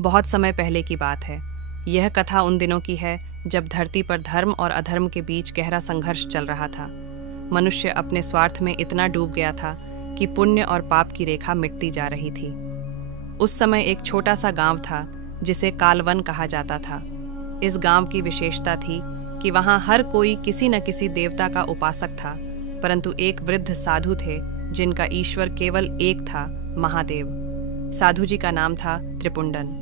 बहुत समय पहले की बात है। यह कथा उन दिनों की है जब धरती पर धर्म और अधर्म के बीच गहरा संघर्ष चल रहा था। मनुष्य अपने स्वार्थ में इतना डूब गया था कि पुण्य और पाप की रेखा मिटती जा रही थी। उस समय एक छोटा सा गांव था जिसे कालवन कहा जाता था। इस गांव की विशेषता थी कि वहां हर कोई किसी न किसी देवता का उपासक था, परंतु एक वृद्ध साधु थे जिनका ईश्वर केवल एक था, महादेव। साधु जी का नाम था त्रिपुंडन।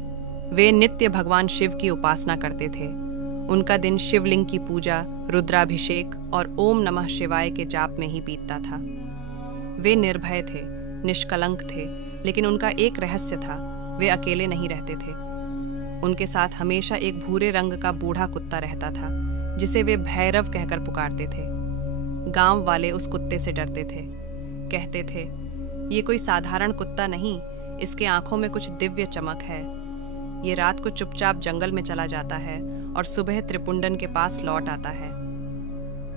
वे नित्य भगवान शिव की उपासना करते थे। उनका दिन शिवलिंग की पूजा, रुद्राभिषेक और ओम नमः शिवाय के जाप में ही बीतता था। वे निर्भय थे, निष्कलंक थे, लेकिन उनका एक रहस्य था, वे अकेले नहीं रहते थे। उनके साथ हमेशा एक भूरे रंग का बूढ़ा कुत्ता रहता था जिसे वे भैरव कहकर पुकारते थे। गांव वाले उस कुत्ते से डरते थे, कहते थे, ये कोई साधारण कुत्ता नहीं, इसके आंखों में कुछ दिव्य चमक है। ये रात को चुपचाप जंगल में चला जाता है और सुबह त्रिपुंडन के पास लौट आता है।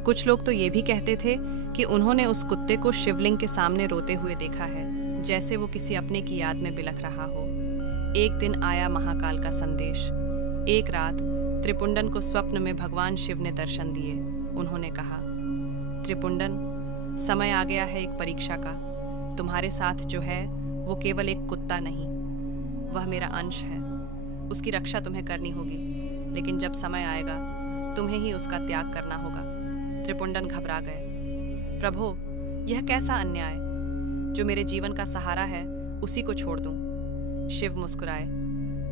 कुछ लोग तो ये भी कहते थे कि उन्होंने उस कुत्ते को शिवलिंग के सामने रोते हुए देखा है, जैसे वो किसी अपने की याद में बिलख रहा हो। एक दिन आया महाकाल का संदेश। एक रात त्रिपुंडन को स्वप्न में भगवान शिव ने दर्शन दिए। उन्होंने कहा, त्रिपुंडन, समय आ गया है एक परीक्षा का। तुम्हारे साथ जो है वो केवल एक कुत्ता नहीं, वह मेरा अंश है। उसकी रक्षा तुम्हें करनी होगी, लेकिन जब समय आएगा तुम्हें ही उसका त्याग करना होगा। त्रिपुंडन घबरा गए। प्रभु, यह कैसा अन्याय? जो मेरे जीवन का सहारा है उसी को छोड़ दूं। शिव मुस्कुराए।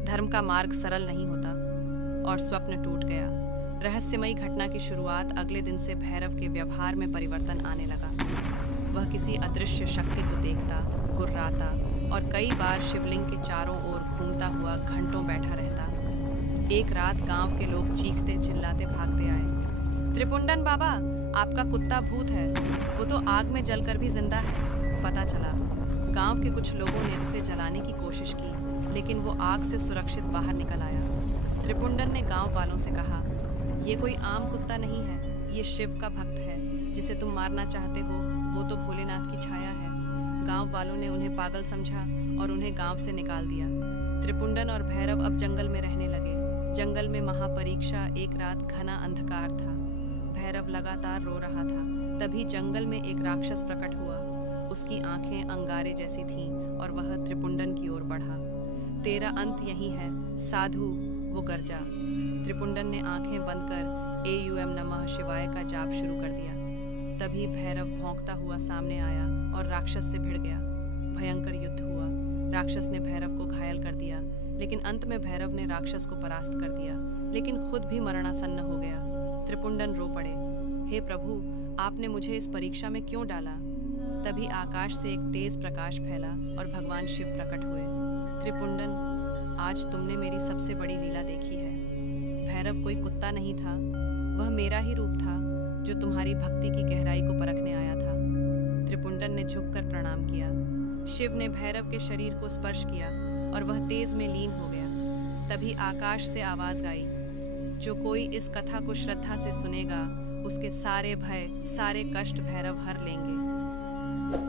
धर्म का मार्ग सरल नहीं होता। और स्वप्न टूट गया। रहस्यमयी घटना की शुरुआत अगले दिन से भैरव के व्यवहार में परिवर्तन आने लगा। वह किसी अदृश्य शक्ति को देखता, गुर्राता और कई बार शिवलिंग के चारों ओर घूमता हुआ घंटों बैठा रहता। एक रात गांव के लोग चीखते चिल्लाते भागते आए। त्रिपुंडन बाबा, आपका कुत्ता भूत है, वो तो आग में जलकर भी जिंदा है। पता चला गांव के कुछ लोगों ने उसे जलाने की कोशिश की, लेकिन वो आग से सुरक्षित बाहर निकल आया। त्रिपुंडन ने गांव वालों से कहा, ये कोई आम कुत्ता नहीं है, ये शिव का भक्त है। जिसे तुम मारना चाहते हो वो तो भोलेनाथ की छाया है। गांव वालों ने उन्हें पागल समझा और उन्हें गांव से निकाल दिया। त्रिपुंडन और भैरव अब जंगल में रहने लगे। जंगल में महापरीक्षा। एक रात घना अंधकार था। भैरव लगातार रो रहा था। तभी जंगल में एक राक्षस प्रकट हुआ। उसकी आंखें अंगारे जैसी थीं और वह त्रिपुंडन की ओर बढ़ा। तेरा अंत यही है साधु, वो गरजा। त्रिपुंडन ने आंखें बंद कर एयूएम नमः शिवाय का जाप शुरू कर दिया। तभी भैरव भौंकता हुआ सामने आया और राक्षस से भिड़ गया। भयंकर युद्ध हुआ। राक्षस ने भैरव को घायल कर दिया, लेकिन अंत में भैरव ने राक्षस को परास्त कर दिया, लेकिन खुद भी मरणासन्न हो गया। त्रिपुंडन रो पड़े, हे प्रभु, आपने मुझे इस परीक्षा में क्यों डाला? तभी आकाश से एक तेज प्रकाश फैला और भगवान शिव प्रकट हुए। त्रिपुंडन, आज तुमने मेरी सबसे बड़ी लीला देखी है। भैरव कोई कुत्ता नहीं था, वह मेरा ही रूप था जो तुम्हारी भक्ति की गहराई को परखने आया था। त्रिपुंडन ने झुककर प्रणाम किया। शिव ने भैरव के शरीर को स्पर्श किया और वह तेज में लीन हो गया। तभी आकाश से आवाज आई, जो कोई इस कथा को श्रद्धा से सुनेगा उसके सारे भय, सारे कष्ट भैरव हर लेंगे।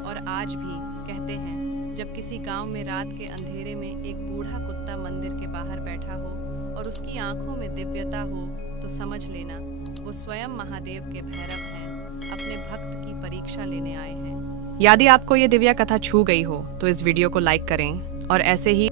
और आज भी कहते हैं, जब किसी गांव में रात के अंधेरे में एक बूढ़ा कुत्ता मंदिर के बाहर बैठा हो और उसकी आंखों में दिव्यता हो, तो समझ लेना वो स्वयं महादेव के भैरव हैं, अपने भक्त की परीक्षा लेने आए हैं। यदि आपको ये दिव्य कथा छू गई हो तो इस वीडियो को लाइक करें और ऐसे ही